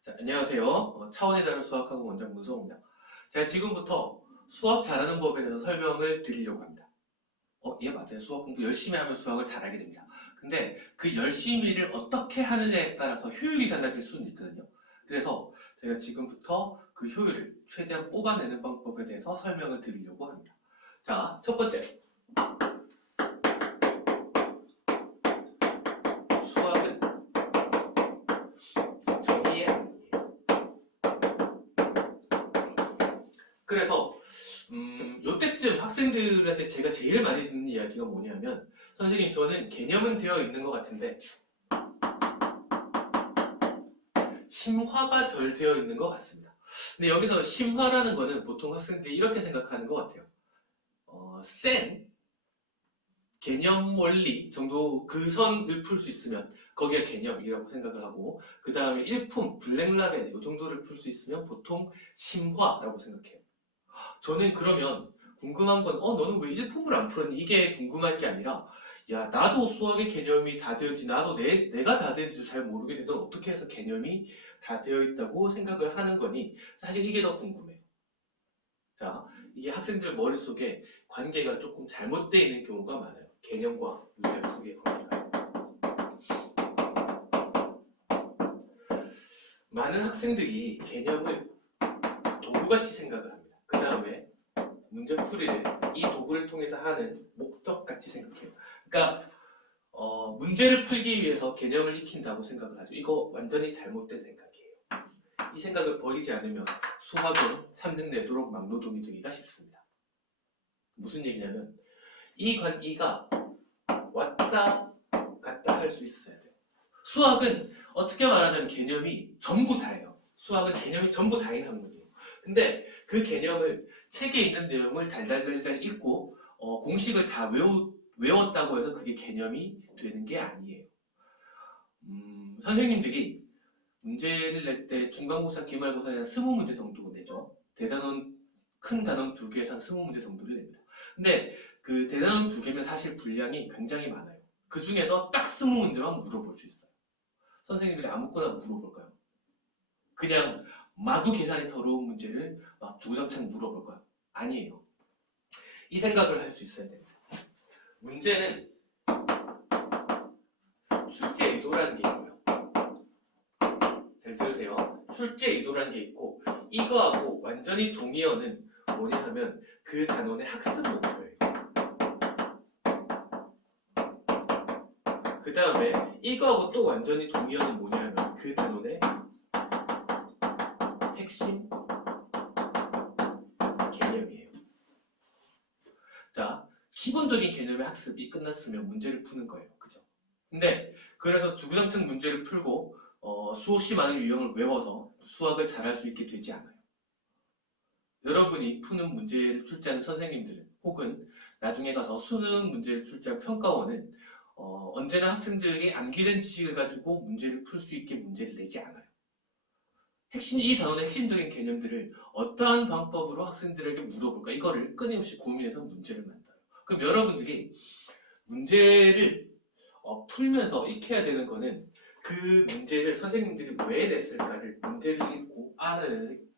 자, 안녕하세요. 차원의 다른 수학학원 원장 문성호입니다. 제가 지금부터 수학 잘하는 법에 대해서 설명을 드리려고 합니다. 예, 맞아요. 수학 공부 열심히 하면 수학을 잘하게 됩니다. 근데 그 열심히를 어떻게 하느냐에 따라서 효율이 달라질 수는 있거든요. 그래서 제가 지금부터 그 효율을 최대한 뽑아내는 방법에 대해서 설명을 드리려고 합니다. 자, 첫 번째. 수학은 정의의 학문이에요. 그래서 요때쯤 학생들한테 제가 제일 많이 듣는 이야기가 뭐냐면, 선생님, 저는 개념은 되어 있는 것 같은데 심화가 덜 되어 있는 것 같습니다. 근데 여기서 심화라는 거는 보통 학생들이 이렇게 생각하는 것 같아요. 센 개념 원리 정도 그 선을 풀 수 있으면 거기가 개념이라고 생각을 하고, 그 다음에 일품, 블랙라벨 이 정도를 풀 수 있으면 보통 심화라고 생각해요. 저는 그러면 궁금한 건, 너는 왜 일품을 안 풀었니? 이게 궁금한 게 아니라, 야, 나도 수학의 개념이 다 되어 있지, 나도 내가 다 되어 있는지 잘 모르겠는데 어떻게 해서 개념이 다 되어 있다고 생각을 하는 거니? 사실 이게 더 궁금해요. 자, 이게 학생들 머릿속에 관계가 조금 잘못되어 있는 경우가 많아요. 개념과 문제 풀이의 관계가. 많은 학생들이 개념을 도구같이 생각을 합니다. 그 다음에 문제풀이를 이 도구를 통해서 하는 목적같이 생각해요. 그러니까 문제를 풀기 위해서 개념을 익힌다고 생각을 하죠. 이거 완전히 잘못된 생각이에요. 이 생각을 버리지 않으면 수학은 3등 내도록 막노동이 되기가 쉽습니다. 무슨 얘기냐면 이가 왔다 갔다 할 수 있어야 돼요. 수학은 어떻게 말하자면 개념이 전부 다예요. 수학은 개념이 전부 다인 학문이에요. 근데 그 개념을 책에 있는 내용을 달달달달 읽고 공식을 다 외웠다고 해서 그게 개념이 되는 게 아니에요. 선생님들이 문제를 낼 때 중간고사, 기말고사에 한 20문제 정도 내죠. 대단원, 큰 단원 2개에서 한 20문제 정도를 냅니다. 근데 그 대단원 2개면 사실 분량이 굉장히 많아요. 그 중에서 딱 20문제만 물어볼 수 있어요. 선생님들이 아무거나 물어볼까요? 그냥 마구 계산이 더러운 문제를 막 주구장창 물어볼까요? 아니에요. 이 생각을 할 수 있어야 됩니다. 문제는 출제 의도라는 게 있고요. 잘 들으세요. 출제 의도라는 게 있고, 이거하고 완전히 동의어는 뭐냐 하면 그 단원의 학습 목표예요. 그 다음에 이거하고 또 완전히 동의어는 뭐냐 하면 그 단원의 핵심 개념이에요. 자, 기본적인 개념의 학습이 끝났으면 문제를 푸는 거예요. 그죠? 근데 그래서 주구장창 문제를 풀고 수없이 많은 유형을 외워서 수학을 잘할 수 있게 되지 않아요. 여러분이 푸는 문제를 출제하는 선생님들은, 혹은 나중에 가서 수능 문제를 출제한 평가원은 언제나 학생들이 암기된 지식을 가지고 문제를 풀 수 있게 문제를 내지 않아요. 이 단원의 핵심적인 개념들을 어떠한 방법으로 학생들에게 물어볼까, 이거를 끊임없이 고민해서 문제를 만들어요. 그럼 여러분들이 문제를 풀면서 익혀야 되는 거는 그 문제를 선생님들이 왜 냈을까를 문제를 읽고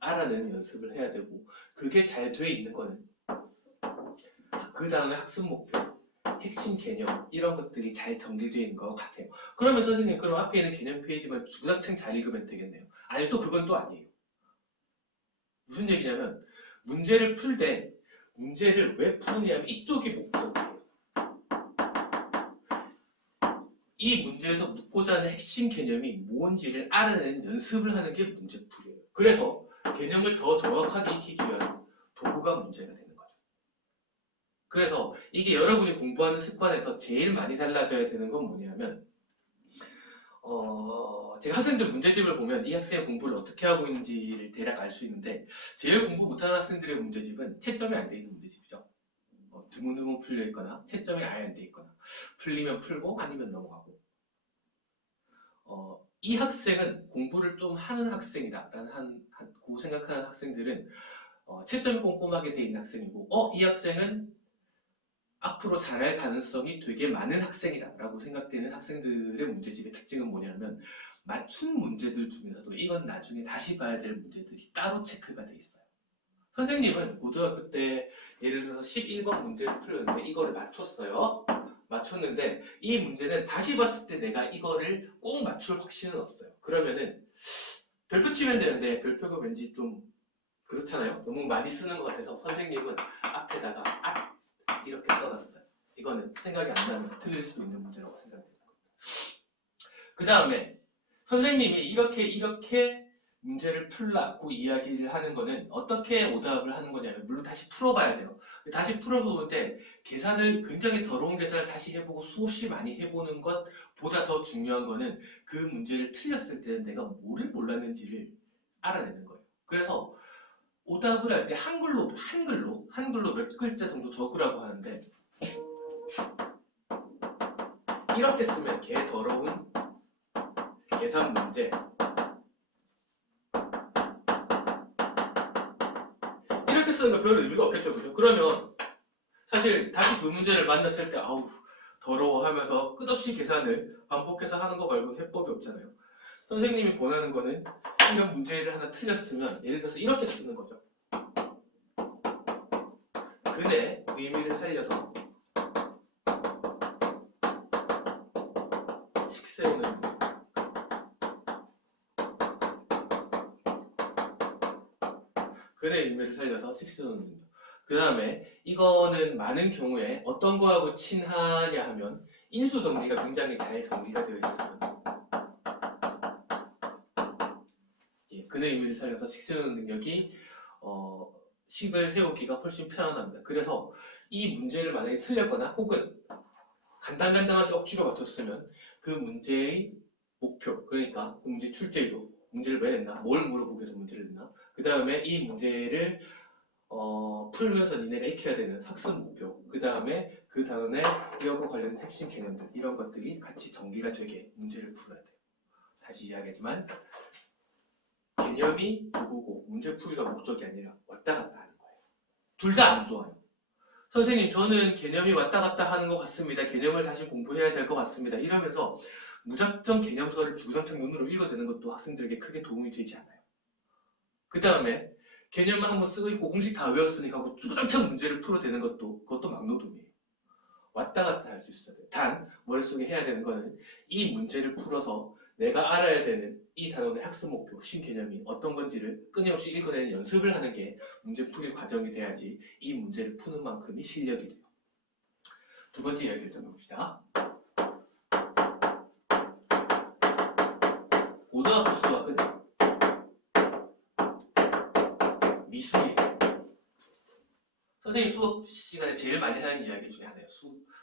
알아내는 연습을 해야 되고, 그게 잘 돼 있는 거는 그 다음에 학습 목표, 핵심 개념 이런 것들이 잘 정리되어 있는 것 같아요. 그러면 선생님, 그럼 앞에 있는 개념 페이지만 주구장창 잘 읽으면 되겠네요. 아니, 또 그건 또 아니에요. 무슨 얘기냐면 문제를 풀 때 문제를 왜 푸느냐면 이쪽이 목적이에요. 이 문제에서 묻고자 하는 핵심 개념이 뭔지를 알아내는 연습을 하는 게 문제풀이에요. 그래서 개념을 더 정확하게 익히기 위한 도구가 문제가 되는 거죠. 그래서 이게 여러분이 공부하는 습관에서 제일 많이 달라져야 되는 건 뭐냐면, 제가 학생들 문제집을 보면 이 학생의 공부를 어떻게 하고 있는지를 대략 알 수 있는데, 제일 공부 못하는 학생들의 문제집은 채점이 안 돼 있는 문제집이죠. 드문드문 풀려 있거나 채점이 아예 안 돼 있거나, 풀리면 풀고 아니면 넘어가고. 이 학생은 공부를 좀 하는 학생이다라는 고 생각하는 학생들은 채점이 꼼꼼하게 돼 있는 학생이고, 이 학생은 앞으로 잘할 가능성이 되게 많은 학생이다라고 생각되는 학생들의 문제집의 특징은 뭐냐면, 맞춘 문제들 중에서도 이건 나중에 다시 봐야 될 문제들이 따로 체크가 돼 있어요. 선생님은 고등학교 때 예를 들어서 11번 문제를 풀렸는데 이거를 맞췄어요. 맞췄는데 이 문제는 다시 봤을 때 내가 이거를 꼭 맞출 확신은 없어요. 그러면은 별표 치면 되는데 별표가 왠지 좀 그렇잖아요. 너무 많이 쓰는 것 같아서 선생님은 앞에다가 이렇게 써놨어요. 이거는 생각이 안 나면 틀릴 수도 있는 문제라고 생각해요. 그 다음에 선생님이 이렇게 문제를 풀라고 이야기를 하는 거는 어떻게 오답을 하는 거냐면 물론 다시 풀어봐야 돼요. 다시 풀어보는데 계산을 굉장히 더러운 계산을 다시 해보고 수없이 많이 해보는 것보다 더 중요한 거는 그 문제를 틀렸을 때 내가 뭐를 몰랐는지를 알아내는 거예요. 그래서 오답을 할 때 한글로 몇 글자 정도 적으라고 하는데 이렇게 쓰면 개 더러운 계산 문제 이렇게 쓰는 거 별 의미가 없겠죠, 그죠? 그러면 사실 다시 그 문제를 만났을 때 아우 더러워 하면서 끝없이 계산을 반복해서 하는 거 말고는 해법이 없잖아요. 선생님이 권하는 거는 이런 문제를 하나 틀렸으면 예를 들어서 이렇게 쓰는 거죠. 근의 의미를 살려서 식세우는 근의 의미를 살려서 식세우는 능력. 그 다음에 이거는 많은 경우에 어떤 거하고 친하냐 하면 인수 정리가 굉장히 잘 정리가 되어 있어요. 근의 의미를 살려서 식 세우는 능력이 식을 세우기가 훨씬 편안합니다. 그래서 이 문제를 만약에 틀렸거나 혹은 간단하게 억지로 맞췄으면 그 문제의 목표, 그러니까 그 문제 출제도 문제를 왜 냈나, 뭘 물어보기 위해서 문제를 냈나, 그 다음에 이 문제를 풀면서 니네가 익혀야 되는 학습 목표, 그 다음에 이하고 관련된 핵심 개념들, 이런 것들이 같이 정리가 되게 문제를 풀어야 돼요. 다시 이야기하지만 개념이 도구고 문제 풀이가 목적이 아니라 왔다 갔다 하는 거예요. 둘 다 안 좋아요. 선생님, 저는 개념이 왔다 갔다 하는 것 같습니다. 개념을 다시 공부해야 될 것 같습니다. 이러면서 무작정 개념서를 주구장창 눈으로 읽어대는 것도 학생들에게 크게 도움이 되지 않아요. 그 다음에 개념만 한번 쓰고 있고 공식 다 외웠으니까 하고 주구장창 문제를 풀어대는 그것도 막노동이에요. 왔다 갔다 할 수 있어야 돼요. 단 머릿속에 해야 되는 거는 이 문제를 풀어서 내가 알아야 되는 이 단원의 학습 목표, 핵심 개념이 어떤 건지를 끊임없이 읽어내는 연습을 하는 게 문제풀이 과정이 돼야지 이 문제를 푸는 만큼이 실력이 돼요. 두 번째 이야기를 좀 해봅시다. 고등학교 수학은 미술이에요. 선생님 수업 시간에 제일 많이 하는 이야기 중에 하나예요.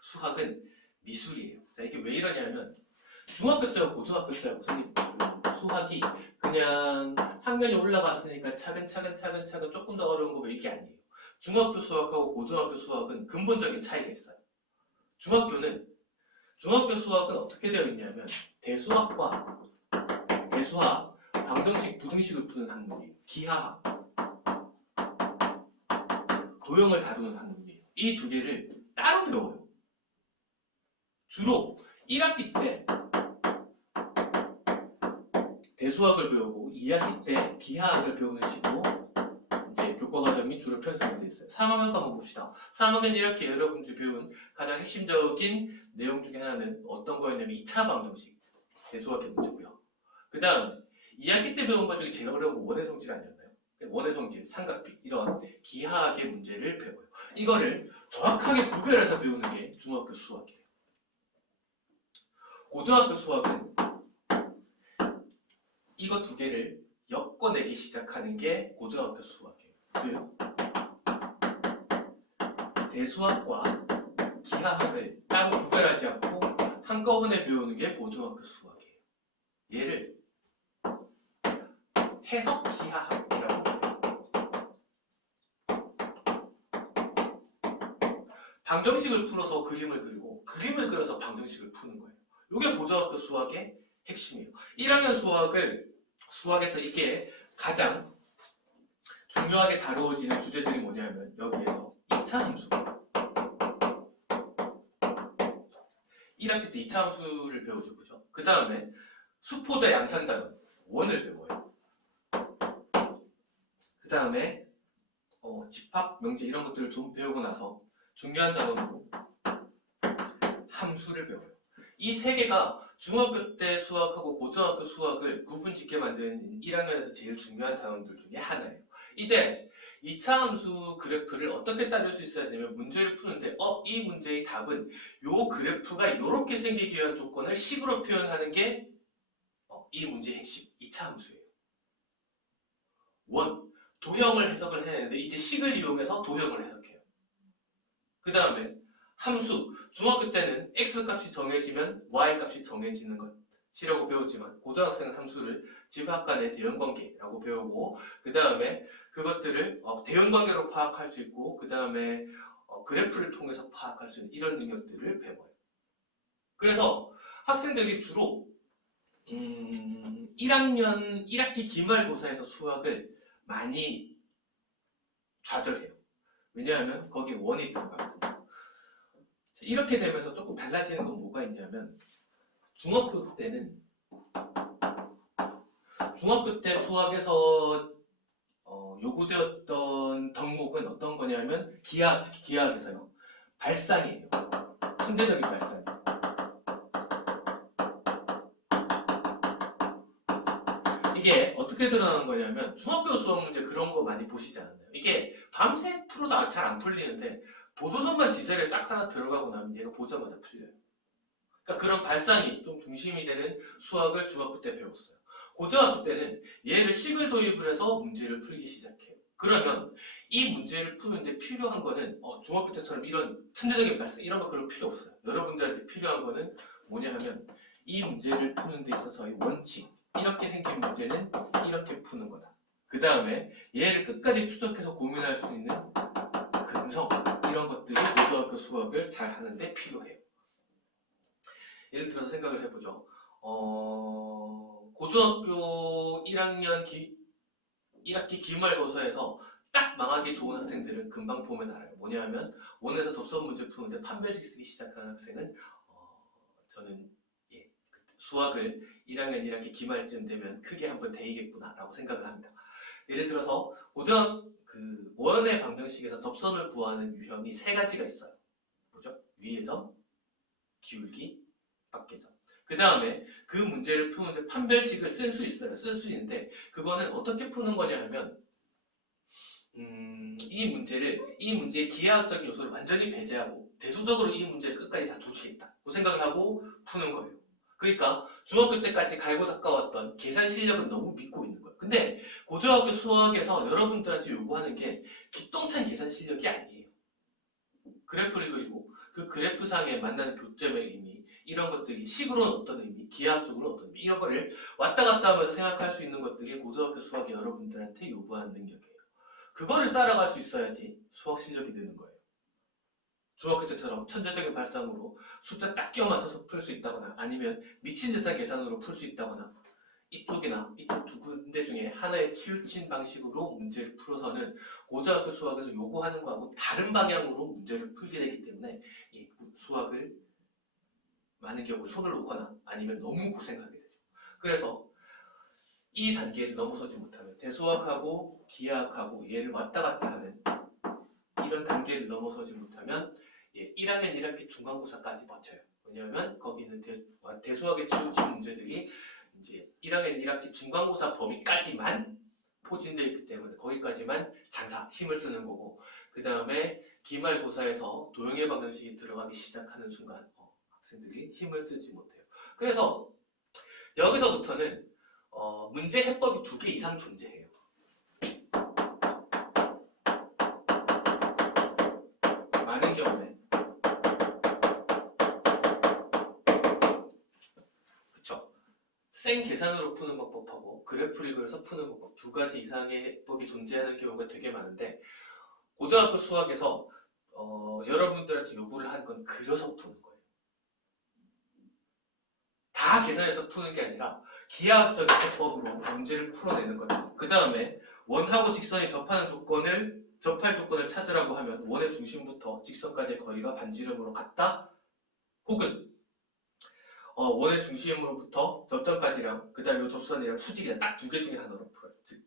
수학은 미술이에요. 자, 이게 왜 이러냐면 중학교 때하고 고등학교 때하고 선생님 수학이 그냥 학년이 올라갔으니까 차근차근 조금 더 어려운 거면 이게 아니에요. 중학교 수학하고 고등학교 수학은 근본적인 차이가 있어요. 중학교 수학은 어떻게 되어 있냐면 대수학, 방정식, 부등식을 푸는 학문이에요. 기하학, 도형을 다루는 학문이에요. 이 두 개를 따로 배워요. 주로 1학기 때 대수학을 배우고 2학기 때 기하학을 배우는 식으로 이제 교과과정이 주로 편성이 되어 있어요. 3학년 한번 봅시다. 3학년 1학기 여러분들이 배운 가장 핵심적인 내용 중에 하나는 어떤 거였냐면 2차 방정식, 대수학의 문제고요. 그 다음 2학기 때 배운 것 중에 제일 어려운 건 원의 성질 아니었나요? 원의 성질, 삼각비 이런 기하학의 문제를 배워요. 이거를 정확하게 구별해서 배우는 게 중학교 수학이에요. 고등학교 수학은 이거 두 개를 엮어내기 시작하는 게 고등학교 수학이에요. 즉 대수학과 기하학을 따로 구별하지 않고 한꺼번에 배우는 게 고등학교 수학이에요. 얘를 해석 기하학이라고 해요. 방정식을 풀어서 그림을 그리고 그림을 그려서 방정식을 푸는 거예요. 이게 고등학교 수학의 핵심이에요. 1학년 수학에서 이게 가장 중요하게 다루어지는 주제들이 뭐냐면 여기에서 2차 함수, 1학기 때 2차 함수를 배우죠. 그죠? 그 다음에 수포자 양산단원 원을 배워요. 그 다음에 집합, 명제 이런 것들을 좀 배우고 나서 중요한 단원으로 함수를 배워요. 이 세 개가 중학교 때 수학하고 고등학교 수학을 구분짓게 만드는 1학년에서 제일 중요한 단원들 중에 하나예요. 이제 2차 함수 그래프를 어떻게 따질 수 있어야 되냐면 문제를 푸는데 이 문제의 답은 요 그래프가 이렇게 생기기 위한 조건을 식으로 표현하는 게 이 문제의 핵심 2차 함수예요. 도형을 해석을 해야 되는데 이제 식을 이용해서 도형을 해석해요. 그 다음에 함수, 중학교 때는 x값이 정해지면 y값이 정해지는 것이라고 배웠지만 고등학생은 함수를 집합 간의 대응관계라고 배우고 그 다음에 그것들을 대응관계로 파악할 수 있고 그 다음에 그래프를 통해서 파악할 수 있는 이런 능력들을 배워요. 그래서 학생들이 주로 1학년 1학기 기말고사에서 수학을 많이 좌절해요. 왜냐하면 거기에 원이 들어가거든요. 이렇게 되면서 조금 달라지는 건 뭐가 있냐면 중학교 때 수학에서 요구되었던 덕목은 어떤 거냐면 기하학, 특히 기하학에서요. 발상이에요. 천대적인 발상. 이게 어떻게 드러나는 거냐면 중학교 수학 문제 그런 거 많이 보시지 않았나요? 이게 밤새 풀어도 잘 안 풀리는데 도조선만 지세를 딱 하나 들어가고 나면 얘가 보자마자 풀려요. 그러니까 그런 발상이 좀 중심이 되는 수학을 중학교 때 배웠어요. 고등학교 때는 얘를 식을 도입을 해서 문제를 풀기 시작해요. 그러면 이 문제를 푸는데 필요한 거는 중학교 때처럼 이런 천재적인 발상 이런 거 그럴 필요 없어요. 여러분들한테 필요한 거는 뭐냐 하면 이 문제를 푸는 데 있어서의 원칙 이렇게 생긴 문제는 이렇게 푸는 거다. 그 다음에 얘를 끝까지 추적해서 고민할 수 있는 근성 이런 것들이 고등학교 수학을 잘 하는데 필요해요. 예를 들어서 생각을 해보죠. 고등학교 1학기 기말고사에서 딱 망하기 좋은 학생들은 금방 보면 알아요. 뭐냐 하면 원에서 접선 문제 푸는데 판별식 쓰기 시작하는 학생은 저는 수학을 1학년 1학기 기말쯤 되면 크게 한번 데이겠구나 라고 생각을 합니다. 예를 들어서 원의 방정식에서 접선을 구하는 유형이 세 가지가 있어요. 뭐죠? 위의 점, 기울기, 밖의 점. 그 다음에 그 문제를 푸는데 판별식을 쓸 수 있어요. 쓸 수 있는데 그거는 어떻게 푸는 거냐 하면 이 문제의 기하학적인 요소를 완전히 배제하고 대수적으로 이 문제를 끝까지 다 조치했다. 그 생각을 하고 푸는 거예요. 그러니까 중학교 때까지 갈고 닦아왔던 계산 실력을 너무 믿고 있는 거예요. 근데 고등학교 수학에서 여러분들한테 요구하는 게 기똥찬 계산 실력이 아니에요. 그래프를 그리고 그 그래프상에 만나는 교점의 의미 이런 것들이 식으로는 어떤 의미, 기하학적으로 어떤 의미 이런 거를 왔다 갔다 하면서 생각할 수 있는 것들이 고등학교 수학이 여러분들한테 요구하는 능력이에요. 그거를 따라갈 수 있어야지 수학 실력이 느는 거예요. 중학교 때처럼 천재적인 발상으로 숫자 딱 끼워 맞춰서 풀 수 있다거나 아니면 미친 듯한 계산으로 풀 수 있다거나 이쪽이나 이쪽 두 군데 중에 하나에 치우친 방식으로 문제를 풀어서는 고등학교 수학에서 요구하는 거하고 다른 방향으로 문제를 풀게 되기 때문에 이 수학을 많은 경우 손을 놓거나 아니면 너무 고생하게 되죠. 그래서 이 단계를 넘어서지 못하면 대수학하고 기하학하고 얘를 왔다 갔다 하는 이런 단계를 넘어서지 못하면 1학년 1학기 중간고사까지 버텨요. 왜냐하면 거기는 대수학에 치우친 문제들이 이제 1학년 1학기 중간고사 범위까지만 포진되어 있기 때문에 거기까지만 장사, 힘을 쓰는 거고 그 다음에 기말고사에서 도형의 방정식이 들어가기 시작하는 순간 학생들이 힘을 쓰지 못해요. 그래서 여기서부터는 문제 해법이 2개 이상 존재해요. 많은 경우에 그쵸? 생 계산으로 푸는 방법하고 그래프를 그려서 푸는 방법 2가지 이상의 해법이 존재하는 경우가 되게 많은데 고등학교 수학에서 여러분들한테 요구를 한 건 그려서 푸는 거예요. 다 계산해서 푸는 게 아니라 기하학적인 해법으로 문제를 풀어내는 거죠. 그 다음에 원하고 직선이 접할 조건을 찾으라고 하면 원의 중심부터 직선까지의 거리가 반지름으로 같다 혹은 원의 중심으로부터 접점까지랑 그 다음에 이 접선이랑 수직이랑 딱 두 개 중에 하나로 풀어요. 즉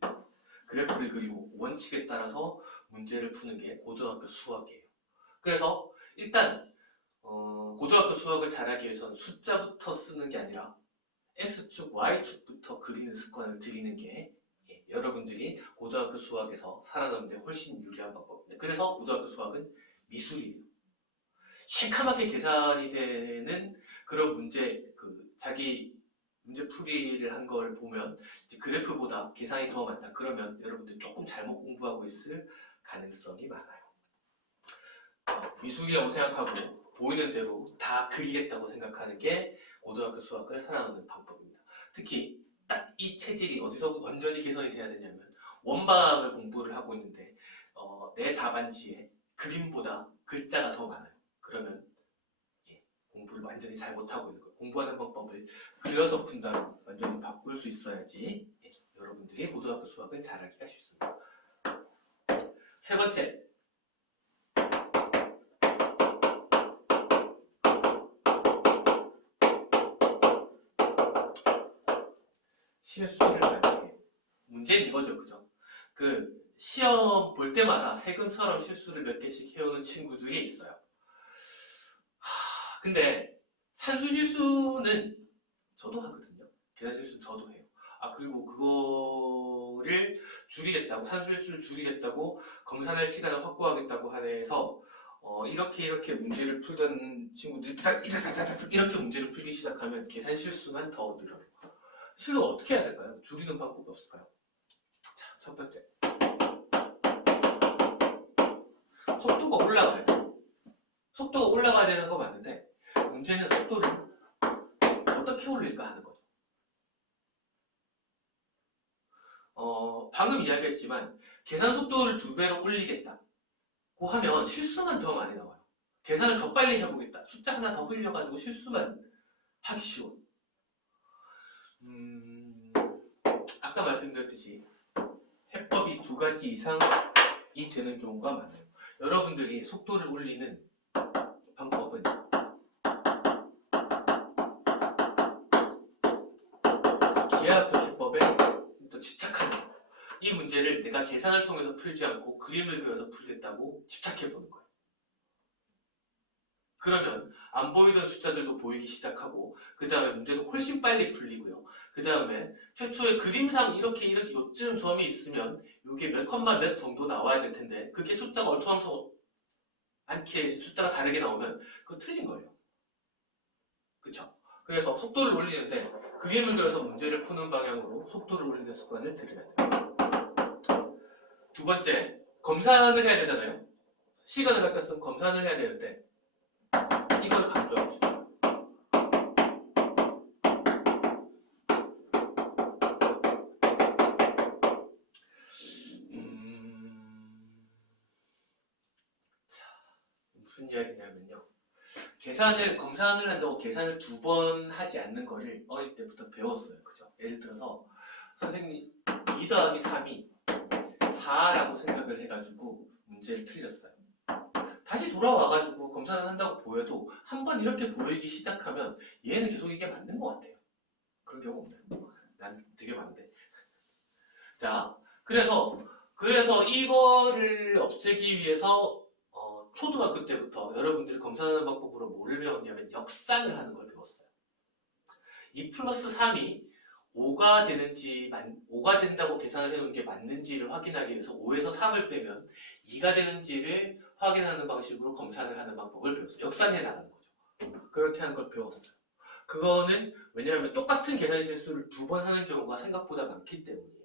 그래프를 그리고 원칙에 따라서 문제를 푸는 게 고등학교 수학이에요. 그래서 일단 고등학교 수학을 잘하기 위해서는 숫자부터 쓰는 게 아니라 X축, Y축부터 그리는 습관을 들이는 게 여러분들이 고등학교 수학에서 살아남는 데 훨씬 유리한 방법입니다. 그래서 고등학교 수학은 미술이에요. 새카맣게 계산이 되는 그런 문제, 자기 문제풀이를 한 걸 보면 그래프보다 계산이 더 많다. 그러면 여러분들 조금 잘못 공부하고 있을 가능성이 많아요. 미술이라고 생각하고 보이는 대로 다 그리겠다고 생각하는 게 고등학교 수학을 살아남는 방법입니다. 특히 딱 이 체질이 어디서 완전히 개선이 돼야 되냐면 원방을 공부를 하고 있는데 내 답안지에 그림보다 글자가 더 많아요. 그러면 공부를 완전히 잘 못하고 있는 거예요. 공부하는 방법을 그려서 푼다면 완전히 바꿀 수 있어야지 여러분들이 고등학교 수학을 잘하기가 쉽습니다. 세 번째, 실수를 많이 해요. 문제는 이거죠, 그죠? 시험 볼 때마다 세금처럼 실수를 몇 개씩 해오는 친구들이 있어요. 근데 산수 실수는 저도 하거든요. 계산 실수는 저도 해요. 그리고 그거를 줄이겠다고, 산수 실수를 줄이겠다고 검사할 시간을 확보하겠다고 해서 이렇게 문제를 풀던 친구들이 이렇게 문제를 풀기 시작하면 계산 실수만 더 늘어요. 실수 어떻게 해야 될까요? 줄이는 방법이 없을까요? 자, 첫 번째. 속도가 올라가야 돼요. 속도가 올라가야 되는 거 맞는데 문제는 속도를 어떻게 올릴까 하는 거죠. 방금 이야기했지만 계산 속도를 2배로 올리겠다고 하면 실수만 더 많이 나와요. 계산을 더 빨리 해보겠다. 숫자 하나 더 흘려가지고 실수만 하기 쉬워요. 아까 말씀드렸듯이 해법이 2가지 이상이 되는 경우가 많아요. 여러분들이 속도를 올리는 방법은 기하학적 해법에 또 집착하는 거예요. 이 문제를 내가 계산을 통해서 풀지 않고 그림을 그려서 풀겠다고 집착해보는 거예요. 그러면 안 보이던 숫자들도 보이기 시작하고 그 다음에 문제도 훨씬 빨리 풀리고요. 그 다음에 최초의 그림상 이렇게 요쯤 점이 있으면 이게 몇 컴마 몇 정도 나와야 될 텐데 그게 숫자가 얼토당토 않게 숫자가 다르게 나오면 그거 틀린 거예요. 그쵸? 그래서 속도를 올리는데 그림을 그려서 문제를 푸는 방향으로 속도를 올리는 습관을 들여야 돼요. 두 번째, 검산을 해야 되잖아요. 시간을 아꼈으면 검산을 해야 되는데 이걸 강조하고 싶어요. 자, 무슨 이야기냐면요. 검산을 한다고 계산을 2번 하지 않는 거를 어릴 때부터 배웠어요. 그죠? 예를 들어서 선생님 2 더하기 3이 4라고 생각을 해가지고 문제를 틀렸어요. 다시 돌아와가지고 검사를 한다고 보여도 한번 이렇게 보이기 시작하면 얘는 계속 이게 맞는 것 같아요. 그런 경우 없나요? 난 되게 많은데. 자, 그래서 이거를 없애기 위해서 초등학교 때부터 여러분들이 검사하는 방법으로 뭐를 배웠냐면 역산을 하는 걸 배웠어요. 2 플러스 3이 5가 되는지 5가 된다고 계산을 해놓은 게 맞는지를 확인하기 위해서 5에서 3을 빼면 2가 되는지를 확인하는 방식으로 검산을 하는 방법을 배웠어요. 역산해 나가는 거죠. 그렇게 하는 걸 배웠어요. 그거는 왜냐하면 똑같은 계산 실수를 2번 하는 경우가 생각보다 많기 때문이에요.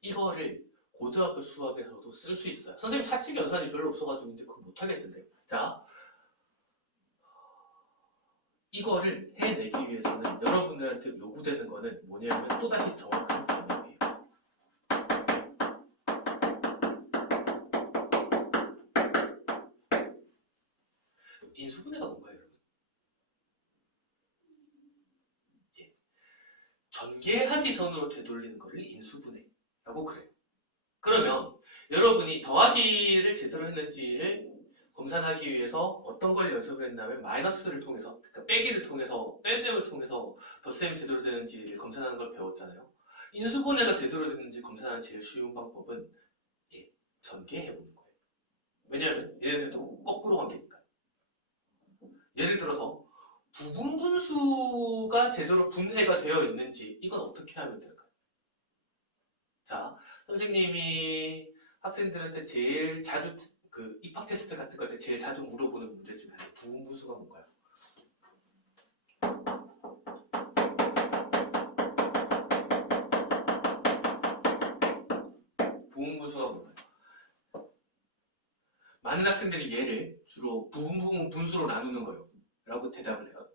이거를 고등학교 수학에서도 쓸 수 있어요. 선생님 사칙 연산이 별로 없어가지고 이제 그거 못하겠던데요. 자, 이거를 해내기 위해서는 여러분들한테 요구되는 거는 뭐냐면 또다시 정확한 개념이에요. 인수분해가 뭔가요, 여러분? 예. 전개하기 전으로 되돌리는 거를 인수분해라고 그래요. 그러면 여러분이 더하기를 제대로 했는지를 검산하기 위해서 어떤 걸 연습을 했냐면 마이너스를 통해서, 그러니까 빼기를 통해서, 뺄셈을 통해서 덧셈이 제대로 되는지를 검산하는 걸 배웠잖아요. 인수분해가 제대로 되는지 검산하는 제일 쉬운 방법은 전개해보는 거예요. 왜냐하면 얘네들도 거꾸로 관계니까. 예를 들어서 부분분수가 제대로 분해가 되어 있는지 이건 어떻게 하면 될까요? 자, 선생님이 학생들한테 제일 자주 그 입학 테스트 같은 거 할 때 제일 자주 물어보는 문제 중에 하나 부분분수가 뭔가요? 부분분수가 뭔가요? 많은 학생들이 얘를 주로 부분분수로 나누는 거요 라고 대답을 해요.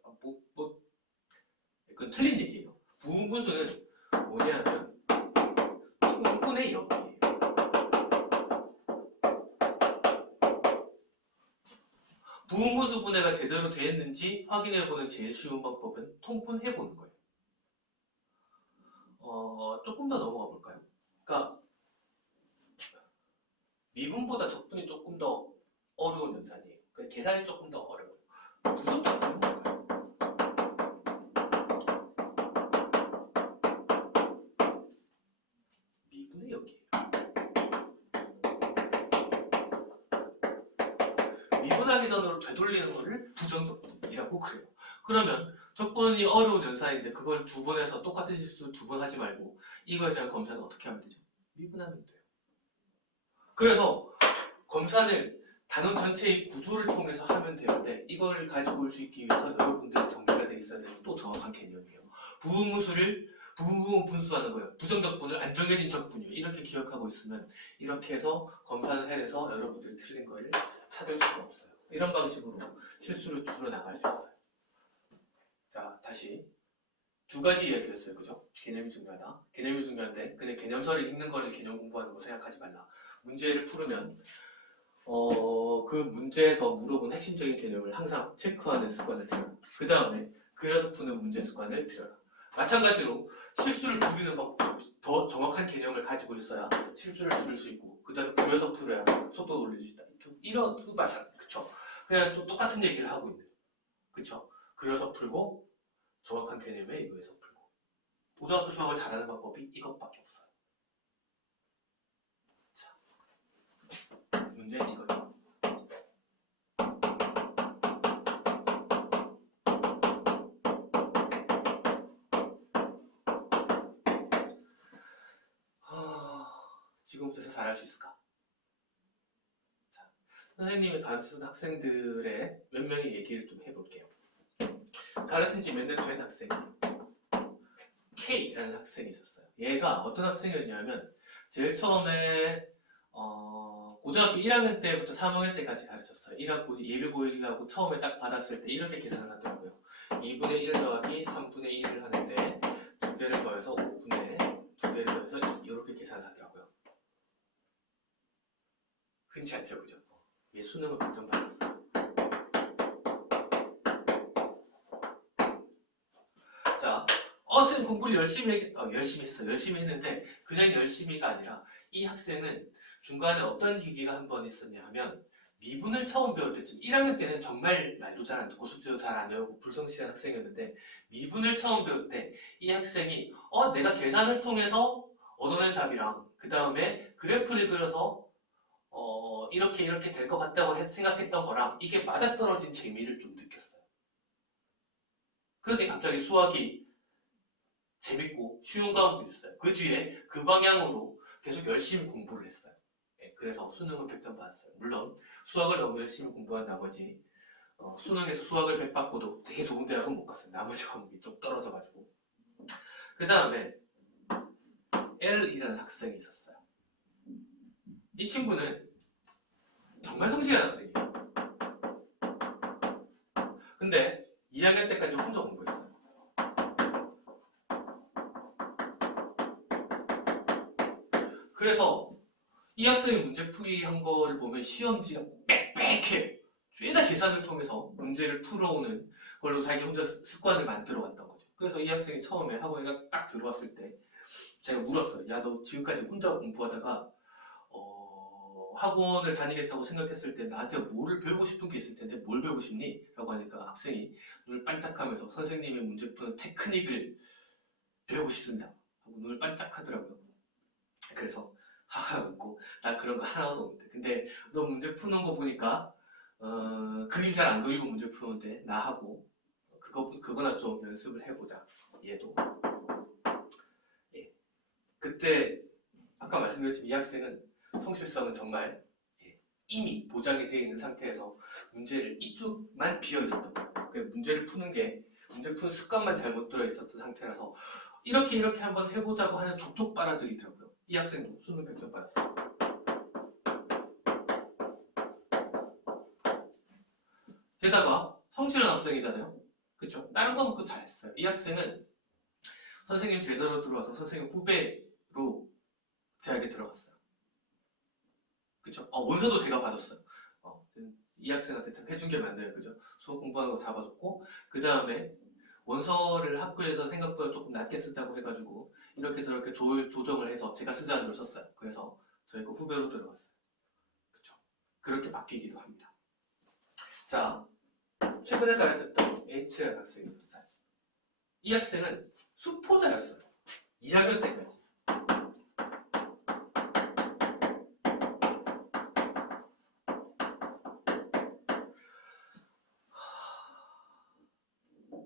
그건 틀린 얘기예요. 부분분수는 뭐냐면 통분의 역이에요. 부분분수 분해가 제대로 되었는지 확인해보는 제일 쉬운 방법은 통분해보는 거예요. 조금 더 넘어가 볼까요? 그러니까 미분보다 적분이 조금 더 어려운 연산이에요. 그러니까 계산이 조금 더 어려워요. 부정적분은 뭘까요? 미분의 역이에요. 미분하기 전으로 되돌리는 거를 부정적분이라고 그래요. 그러면 적분이 어려운 연산인데 그걸 두 번 해서 똑같은 실수 두 번 하지 말고 이거에 대한 검사는 어떻게 하면 되죠? 미분하면 돼요. 그래서 검사는 단원 전체의 구조를 통해서 하면 되는데 이걸 가지고 올 수 있기 위해서 여러분들이 정리가 돼 있어야 되는 또 정확한 개념이에요. 부분분수를 부분 분수하는 거예요. 부정적분을 안정해진 적분이요. 이렇게 기억하고 있으면 이렇게 해서 검사를 해내서 여러분들이 틀린 거를 찾을 수가 없어요. 이런 방식으로 실수를 줄여나갈 수 있어요. 자, 다시 두 가지 이야기를 했어요. 그죠? 개념이 중요하다. 개념이 중요한데 그냥 개념서를 읽는 거를 개념 공부하는 거 생각하지 말라. 문제를 풀으면 그 문제에서 물어본 핵심적인 개념을 항상 체크하는 습관을 들여라. 그 다음에 그려서 푸는 문제 습관을 들여라. 마찬가지로 실수를 줄이는 방법, 더 정확한 개념을 가지고 있어야 실수를 줄일 수 있고 그 다음에 그려서 풀어야 속도 올릴 수 있다. 이런 그쵸? 그냥 또 똑같은 얘기를 하고 있는 그쵸? 그려서 풀고 정확한 개념에 의해서 풀고 고등학교 수학을 잘하는 방법이 이것밖에 없어요. 자, 문제는 이거죠. 지금부터 잘할 수 있을까? 자, 선생님이 가르치는 학생들의 몇 명의 얘기를 좀 해볼게요. 가르친 지 몇 년 된 학생이 K라는 학생이 있었어요. 얘가 어떤 학생이었냐면 제일 처음에 고등학교 1학년 때부터 3학년 때까지 가르쳤어요. 1학기 예비고일하고 처음에 딱 받았을 때 이렇게 계산을 하더라고요. 2분의 1 더하기 3분의 1을 하는데 두 개를 더해서 5분의 두 개를 더해서 2 이렇게 계산을 하더라고요. 흔치 않죠, 그죠? 얘 수능을 100점 받았어요. 자, 쌤 공부를 열심히 했어. 열심히 했는데 그냥 열심히가 아니라 이 학생은 중간에 어떤 계기가 한 번 있었냐 하면 미분을 처음 배울 때쯤 1학년 때는 정말 말도 잘 안 듣고 숙제도 잘 안 외우고 불성실한 학생이었는데 미분을 처음 배울 때 이 학생이 내가 계산을 통해서 얻어낸 답이랑 그 다음에 그래프를 그려서 이렇게 될 것 같다고 생각했던 거랑 이게 맞아떨어진 재미를 좀 느꼈어요. 그런데 갑자기 수학이 재밌고 쉬운 과목이 있어요. 그 뒤에 그 방향으로 계속 열심히 공부를 했어요. 그래서 수능을 100점 받았어요. 물론 수학을 너무 열심히 공부한 나머지 수능에서 수학을 100 받고도 되게 좋은 대학은 못 갔어요. 나머지 과목이 좀 떨어져가지고. 그 다음에 L이라는 학생이 있었어요. 이 친구는 정말 성실한 학생이에요. 근데 2학년 때까지 혼자 공부했어요. 그래서 이 학생이 문제풀이 한 거를 보면 시험지가 빽빽해요. 죄다 계산을 통해서 문제를 풀어오는 걸로 자기 혼자 습관을 만들어 왔던 거죠. 그래서 이 학생이 처음에 학원에 딱 들어왔을 때 제가 물었어요. 야, 너 지금까지 혼자 공부하다가 학원을 다니겠다고 생각했을 때 나한테 뭐를 배우고 싶은 게 있을 텐데 뭘 배우고 싶니? 라고 하니까 학생이 눈을 반짝하면서 선생님의 문제 푸는 테크닉을 배우고 싶습니다 하고 눈을 반짝하더라고요. 그래서 하하 웃고 나 그런 거 하나도 없는데 근데 너 문제 푸는 거 보니까 그림 잘 안 그리고 문제 푸는데 나하고 그거나 좀 연습을 해보자. 얘도 예. 그때 아까 말씀드렸지만 이 학생은 성실성은 정말 예, 이미 보장이 되어 있는 상태에서 문제를 이쪽만 비어 있었던 거예요. 그 문제를 푸는 게 문제 푸는 습관만 잘못 들어 있었던 상태라서 이렇게 한번 해보자고 하는 족족 빨아들이더라고요. 이 학생도 수능 100점 받았어요. 게다가 성실한 학생이잖아요. 그쵸? 다른 과목도 잘했어요. 이 학생은 선생님 제자로 들어와서 선생님 후배로 대학에 들어갔어요. 그쵸? 원서도 제가 봐줬어요. 이 학생한테 참 해준 게 많네요. 그죠? 수업 공부하는 거 잡아줬고, 그 다음에 원서를 학교에서 생각보다 조금 낮게 쓰자고 해가지고, 이렇게 저렇게 조정을 해서 제가 쓰자는 걸 썼어요. 그래서 저희가 후배로 들어갔어요. 그쵸? 그렇게 바뀌기도 합니다. 자, 최근에 가르쳤던 H라는 학생이 있었어요. 이 학생은 수포자였어요. 2학년 때까지.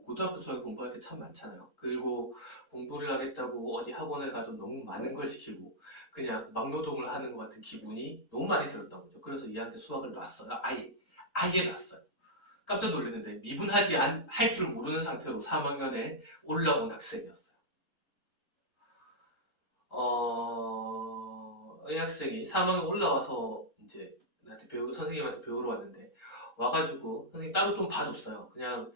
고등학교 수학에 공부할 게 참 많잖아요. 그리고 공부를 하겠다고 어디 학원을 가도 너무 많은 걸 시키고 그냥 막노동을 하는 것 같은 기분이 너무 많이 들었던 거죠. 그래서 2학년 때 수학을 놨어요. 아예 놨어요. 깜짝 놀랐는데 미분하지 할 줄 모르는 상태로 3학년에 올라온 학생이었어요. 이 학생이 3학년 올라와서 이제 선생님한테 배우러 왔는데 와가지고 선생님 따로 좀 봐줬어요. 그냥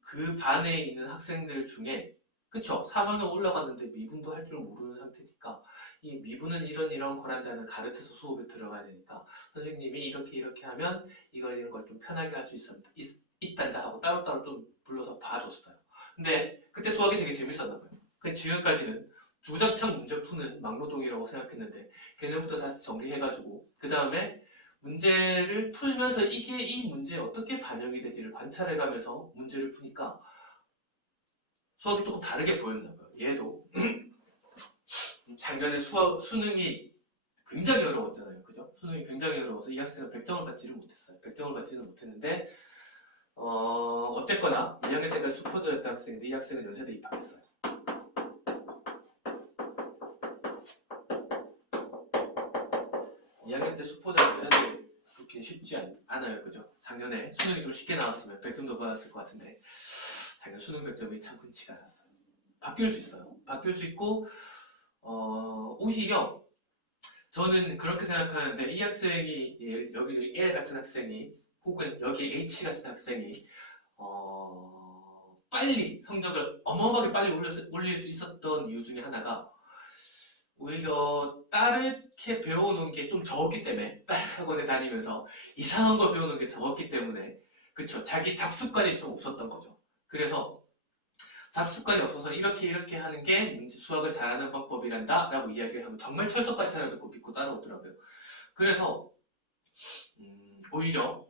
그 반에 있는 학생들 중에 그쵸? 3학년 올라갔는데 미분도 할 줄 모르는 상태니까 이 미분은 이런 거란다는 가르쳐서 수업에 들어가야 되니까 선생님이 이렇게 하면 이런 걸 좀 편하게 할 수 있단다 하고 따로따로 좀 불러서 봐줬어요. 근데 그때 수학이 되게 재밌었나 봐요. 지금까지는 주구장창 문제 푸는 막노동이라고 생각했는데 걔네부터 다시 정리해가지고 그 다음에 문제를 풀면서 이게 이 문제에 어떻게 반영이 되지를 관찰해가면서 문제를 푸니까 수학이 조금 다르게 보였나 봐요. 얘도 작년에 수능이 굉장히 어려웠잖아요. 그죠? 수능이 굉장히 어려워서 이 학생은 100점을 받지를 못했어요. 100점을 받지는 못했는데 어쨌거나 2학년 때까지 수포자였던 학생인데 이 학생은 연세대 입학했어요. 2학년 때 수포자 연세대 붙기는 쉽지 않아요. 그죠? 작년에 수능이 좀 쉽게 나왔으면 100점도 받았을 것 같은데 작년 수능 100점이 참 흔치가 않았어요. 바뀔 수 있어요. 바뀔 수 있고 오히려 저는 그렇게 생각하는데 이 학생이 여기 A 같은 학생이 혹은 여기 H 같은 학생이 빨리 성적을 어마어마하게 빨리 올릴 수 있었던 이유 중에 하나가 오히려 다르게 배워놓은 게 좀 적었기 때문에 다른 학원에 다니면서 이상한 걸 배워놓은 게 적었기 때문에 그쵸 자기 잡습관이 좀 없었던 거죠. 그래서 잡습관이 없어서 이렇게 하는 게 수학을 잘하는 방법이란다 라고 이야기를 하면 정말 철석같이 하나 듣고 믿고 따라오더라고요. 그래서 오히려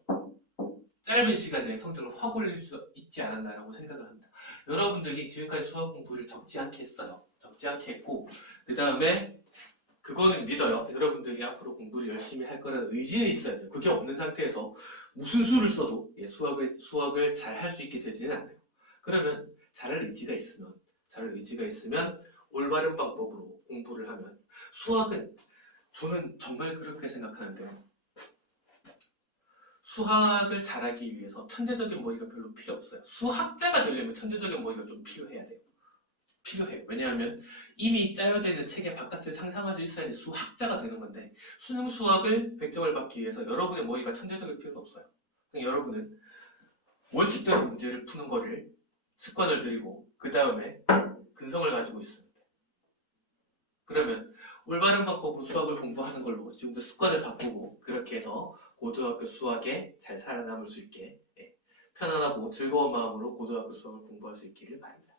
짧은 시간 내에 성적을 확 올릴 수 있지 않았나라고 생각을 합니다. 여러분들이 지금까지 수학 공부를 적지 않게 했어요. 적지 않게 했고 그 다음에 그거는 믿어요. 여러분들이 앞으로 공부를 열심히 할 거라는 의지는 있어야 돼요. 그게 없는 상태에서 무슨 수를 써도 수학을 잘 할 수 있게 되지는 않아요. 그러면 잘할 의지가 있으면 올바른 방법으로 공부를 하면 수학은 저는 정말 그렇게 생각하는데 수학을 잘하기 위해서 천재적인 머리가 별로 필요 없어요. 수학자가 되려면 천재적인 머리가 좀 필요해야 돼요. 필요해요. 왜냐하면 이미 짜여져 있는 책의 바깥을 상상할 수 있어야지 수학자가 되는 건데 수능 수학을 100점을 받기 위해서 여러분의 머리가 천재적일 필요는 없어요. 그냥 여러분은 원칙대로 문제를 푸는 거를 습관을 들이고 그 다음에 근성을 가지고 있습니다. 그러면 올바른 방법으로 수학을 공부하는 걸로 지금도 습관을 바꾸고 그렇게 해서 고등학교 수학에 잘 살아남을 수 있게 편안하고 즐거운 마음으로 고등학교 수학을 공부할 수 있기를 바랍니다.